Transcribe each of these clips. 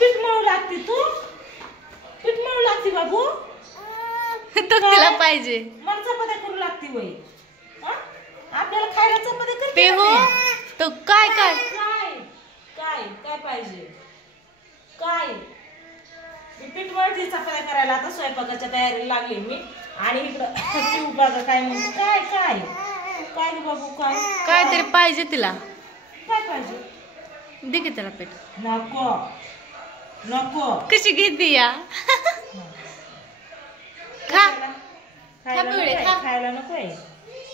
पीठ मळू लागते तू पीठ मळू लागते बाबू तिला पाहिजे मला चपात्या करू लागते वय आपल्याला खायला चपात्या करते हो तो काय काय काय काय काय पाहिजे काय पीठ मळते चपात्या करायला आता स्वयंपाकाच्या तयारीला लागली मी आणि इकडं पिऊ बघा काय म्हणते काय काय काय रे बाबू काय काय तरी पाहिजे तिला काय पाहिजे दे की त्याला पीठ नको नको कशी घेते या खा खायला पिवळे, नको आहे, खा. खायला नको आहे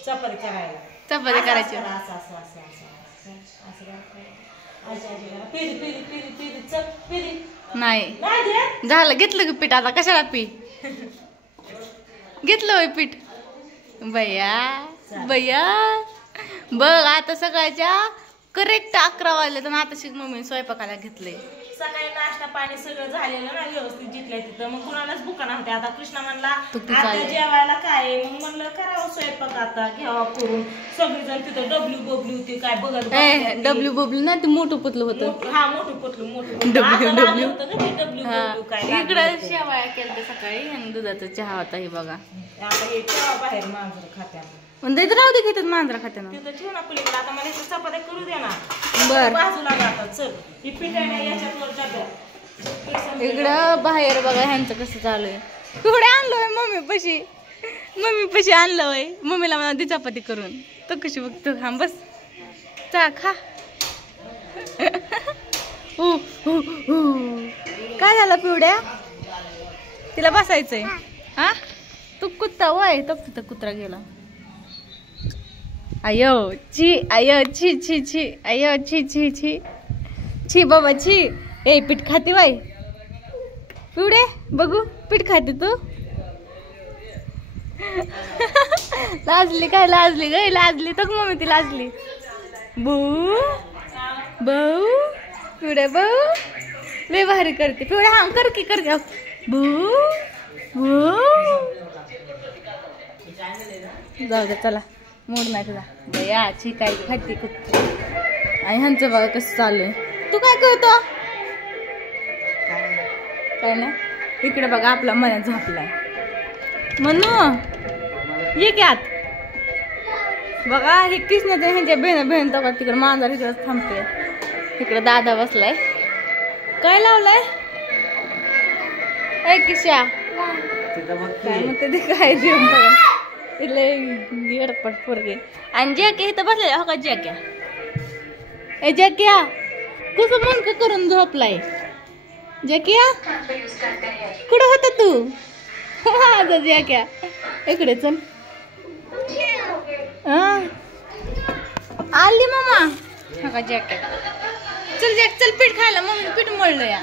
चपाती करायला चपाती करायची असं असं असं असं असं असं करा. पिरी पिरी पिरी पिरी चल पिरी नाही नाही दे झालं घेतलं की पीठ आता कशाला पी घेतलं होय पीठ बया बया बघ आता सकाळच्या करेक्ट 11 वाजले तर आता शिक मम्मी स्वयंपाकाला घेतलंय सकाळी नाश्ता पाणी सगळं झालेलं ना व्यवस्थित जिथल्या तिथं मग कुणालाच भुका नव्हत्या आता कृष्णा म्हणला आता जेवायला काय मग म्हणलं करावं स्वयंपाक आता घ्यावा करून सगळेजण तिथं डब्ल्यू ते काय बघत बसले. डब्ल्यू बबल्यू ना ते मोठं पुतलं होतं हा मोठं पोटलं मोठं डब्ल्यू डब्ल्यू काय इकडं शेवाया केलं सकाळी आणि दुधाचा चहा होता हे बघा आता हे ठेवा बाहेर मांजर खात्या म्हणजे राहू दे घेतात मांजरा खात्यानं तिथं ठेव ना पलीकडे आता मला इथं चपात्या करू दे ना बर बाजूला जातात चल ही पिठाण्या याच्यातवर डब्यात इकडं बाहेर बघा ह्यांचं कसं चालू आहे कुठे आणलोय मम्मी पशी आणलोय मम्मीला मला दी चपाती करून तो कशी बघतो हा बस चा खा काय झालं पिवड्या तिला बसायचंय हा तू कुत्ता वय तो तिथं कुत्रा गेला अयो छी छी छी अयो छी छी छी छी बाबा छी ए पीठ खाते बाई पिवडे बघू पीठ खाते तू लाजली काय लाजली ग लाजली तर मम्मी ती लाजली बऊ बऊ पिवड्या बऊ लय भारी करते पिवड्या हा कर की बऊ बऊ जाऊ दे चला मूड नाही तुझा बया छी काय खाती कुत्ती आणि ह्यांचं बघा कसं चालू आहे तू काय करतो काय नाही इकडे बघा आपला मना झोपलाय म्हणू ये की आत बघा हे कृष्णाच्या ह्यांच्या बहीण तो तिकडे मांजर इकडे थांबते इकडे दादा बसलाय काय लावलाय ऐ किशा काय म्हणते ते काय देऊन बघा येडपट पोरगे आणि जॅक्या इथं बसलाय हो का जॅक्या ए जॅक्या कसं मन करून झोपलाय जॅक्या कुठं होता तू माझा जॅक्या इकडे चल आली मामा हो का जॅक्या चल जॅक चल पीठ खायला मम्मी पीठ मळलं या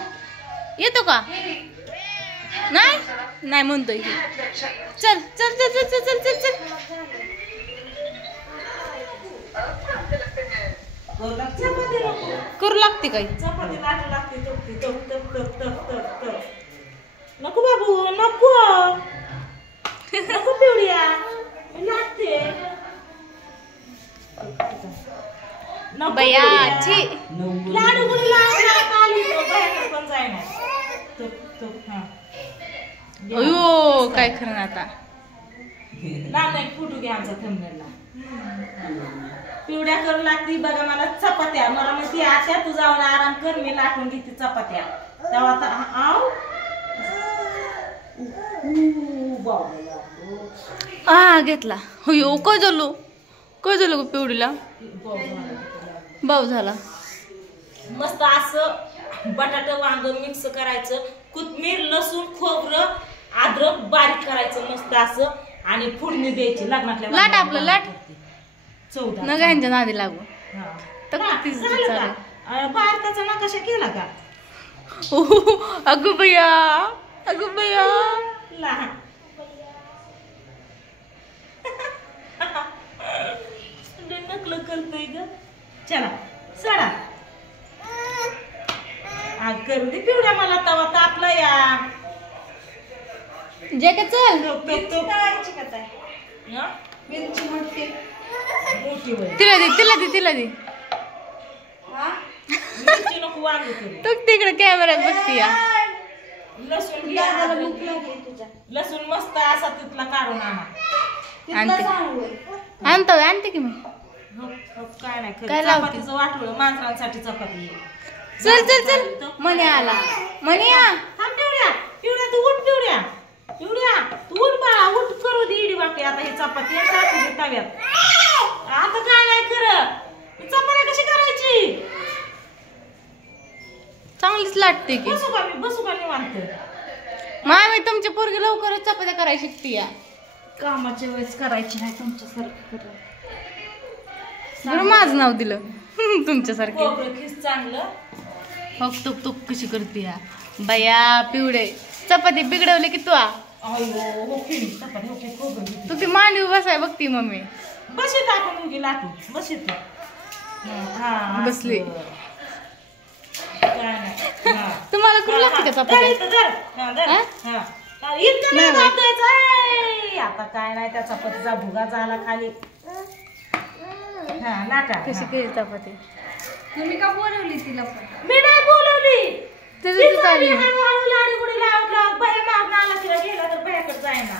येतो का नाही नाही म्हणतोय चल चल चल चल चल चल चल करू लागते काही चपाती लाटू लागते नको बाबू नको नको पिवड्या लागते बया छी लाडू गुडू लाडू पण जाय अयो काय खरं आता नाही फोटो घ्या आमचा थंबनेलला पिवड्या करू लागती बघा मला चपात्या मला म्हणते आत्या तू जाऊन आराम कर मी लाटून घेते चपात्या तेव्हा आव घेतला हो काय झालो ग पिवडीला भाऊ झाला मस्त असं बटाटा वांग मिक्स करायचं कोथिंबीर लसूण खोबरं अद्रक बारीक करायचं मस्त असं आणि फोडणी द्यायची लग्नातल्या लाट आपलं लाट 14 न गायच्या नादी लागू भारताचा नकाशा केला का अगं बया लहान नकल करतोय ग चला सडा करू दे पिवड्या मला तवा तापला या जे का चल मिरची मोठी मोठी तिला दे मिरची नको वांग करू. तू तिकडे कॅमेऱ्यात बघती या. लसूण घ्या, लसूण मस्त असा तिथला काढून आणा. आणते की मी. काय नाही काय खरं लावते? चपातीचं वाटलं मांजरांसाठी चपाती आहे. चल मने आला. मने या. थांब पिवड्या, पिवड्या तू उठ पिवड्या, पिवड्या तू उठ बाळा, उठ करू दे इडी बाकी. आता ही चपाती आहे, टाकू दे तव्यात. आता काय नाही खरं, चपाती कशी करायची? चांगलीच लाटते की. बसू का निवांत. मामी तुमची पोरगी लवकरच चपात्या करायला शिकती या. कामाच्या वेळेस करायची नाही तुमच्यासारखं करून. बरं माझं नाव दिलं तुमच्यासारखे. खोबरं खिस चांगलं. तुक तुक कशी करते या बया पिवडे. चपाती बिघडवली की तू अयो हो की चपाती हो की खोबरं घे. तू ती मांडवी बसाय बघती मम्मी. बशी टाकून मुलगी लाटू बशी तू. हा बसली. काय नाही. हा. तुम्हाला खूप लागते का चपात्या? इतकं नाही दाबायचं. आता काय नाही त्या चपातीचा भुगा झाला खाली. हा लाटा. कशी केली चपाती? तुम्ही का बोलवली तिला पण? मी नाही बोलवली. त्याची चालली. हळूहळू लाडीगुडी लावत बाया मागून आला तिला गेला तर बायाकडे जायना.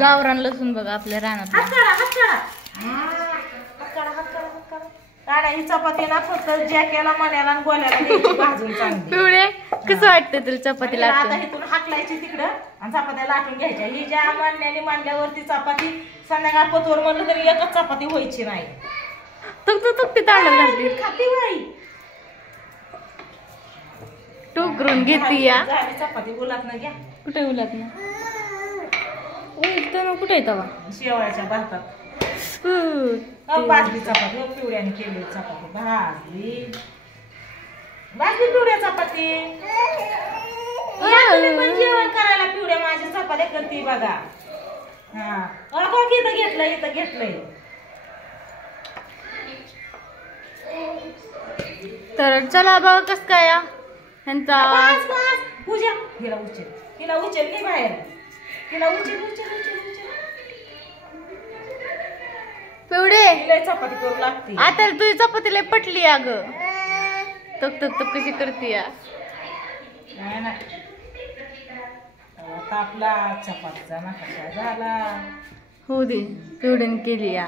गावरान लसूण बघा आपल्या रानात. हात काढा हात काढा. हात काढा हात काढा हात काढा. काढा ही चपाती ना फक्त जॅकेला मण्याला आणि गोल्याला द्यायची भाजून चांगली. पिवळे कसं वाटतं तुला चपाती आता लाटून? इथून हाकलायची तिकडं आणि चपात्या लाटून घ्यायच्या. ही ज्या मांडण्याने मांडल्यावरती चपाती संध्याकाळ पतवर म्हणलं तरी एकच चपाती व्हायची नाही. तुक ती तांदूळ घातली. खाती बाई टोकरून घेते या. झाली चपाती उलात न घ्या. कुठे उलट ना कुठे येतं शेवळ्याच्या भातात भाजली चपाती. पिवड्याने केली चपाती. भाजली भाजली पिवड्या चपाती. या तुम्ही पण जेवण करायला. पिवड्या माझी चपात्या करते बघा. हा बघ इथं घेतलंय इथं घेतलंय. तर चला बघा कस काय या ह्यांचा. बस बस पूजा हिला उचल. हिला उचल नाही बाहेर. हिला उचल उचल उचल उचल. पिवडे हिला चपाती करू लागते. आता तुझी चपातीला पटली अग. तक तक तक कशी करते या. नाही नाही तापला चपातीचा नकाशा झाला. हो दे पिवड्याने केली या.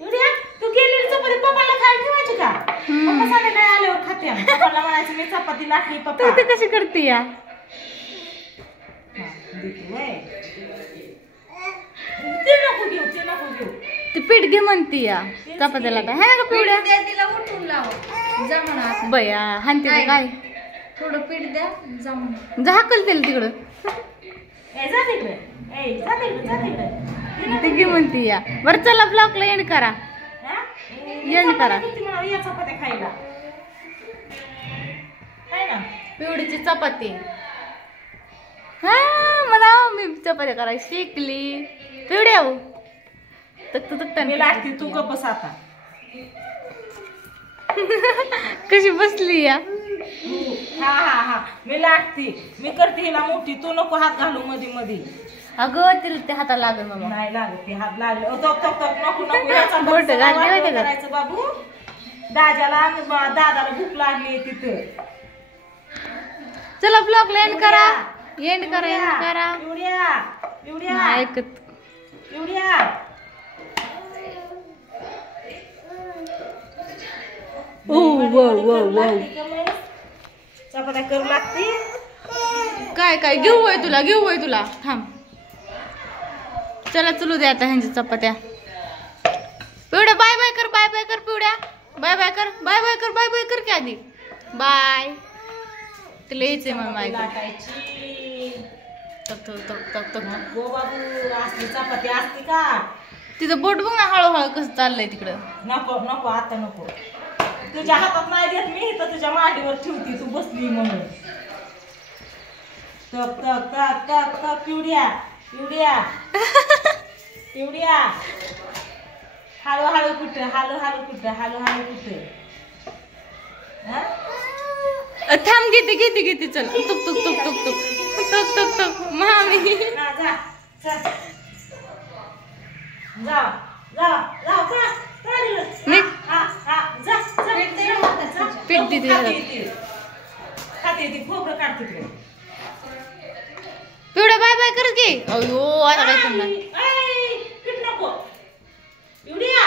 पिवड्या तू केलेली चपाती पप्पाला खायला ठेवायची का? पप्पा संध्याकाळी आल्यावर खाते. पप्पाला म्हणायचं मी चपाती लाटली तू पप्पा. ते कशी करते या. देते वय. ते नको घेऊ ते नको घेऊ. ती पीठ घे म्हणती या चपात्याला. काय है का पिवड्या? पीठ द्या तिला उठून लावा. जा म्हणा. बया हानते ते काय. थोडं पीठ द्या जा म्हणा. झाकल तेल तिकडं. ए जा तिकडे. ए जा तिकडे जा तिकडे. ते घे म्हणती या. बरं चला ब्लॉकला एंड करा. हा? एंड करा. किती म्हणावं या चपात्या खायला. काय ना पिवडीची चपाती. हा मला मी चपात्या करायला शिकली. पिवड्या तक तक मी लागते तू का बस आता. कशी बसली या. हा हा हा मी लागते. मी करते हिला मोठी. तू नको हात घालू मध्ये मध्ये. अगं तिला ते हाताला लागल मग. नाही लागत ते हात लागले. तक तक तक नको नको. याचा बोटं बरं घालते वाटोळं माहिती का? करायचं बाबू. दादाला भूक लागली तिथं. चला ब्लॉगला एंड करा. एंड करा एंड करा. पिवड्या पिवड्या नाही ऐकत. पिवड्या चपात्या करू लागते. काय काय घेऊ वय तुला घेऊ वय तुला. थांब चला चलू दे आता ह्यांच्या चपात्या. पिवड्या बाय बाय कर. बाय बाय कर पिवड्या. बाय बाय कर. बाय बाय कर. बाय बाय कर की आधी. बाय. तिला यायचंय मग बाय कर. लाटायची. तक तक तक तक तक. गो बाबू असली चपाती असती का? तिचं बोट बघ ना हळूहळू कसं चाललंय तिकडं. नको नको आता नको. तुझ्या हातात नाही देत मी तर तुझ्या मांडीवर ठेवती. तू बसली म्हणून. तक तक तक तक तक. पिवड्या पिवड्या पिवड्या हळूहळू कुठं हळूहळू कुठं हळूहळू कुठं. थांब घेते घेते घेते. चल तुक तुक तुक तुक तुक तुक तुक तुक मामी. जा जा जा जा जा जा. निघ. हा हा जा जा पीठ दे जा, हातात जा. तिच्या. पीठ देते खाते हातात. ती. खाते ती खोबरं काढते तिकडे. पिवड्या बाय बाय करत की अयो आता काय करणार आई, पीठ नको एवढ्या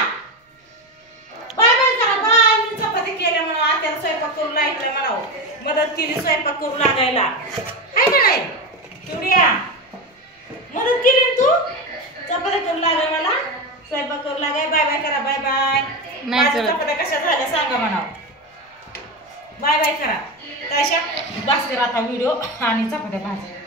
बाय बाय करा बाय मी चपाती केल्या म्हणून आत्याला स्वयंपाक करू लागितलं मला मदत केली स्वयंपाक करू लागायला आहे का नाही एवढ्या मदत केली ना तू चपाती करू लागाय मला स्वयंपाक करू लागाय बाय बाय करा बाय बाय नाही माझ्या करत. चपात्या कशा झाल्या सांगा म्हणा बाय बाय करा तशा बसते आता व्हिडिओ आणि चपात्या भाजा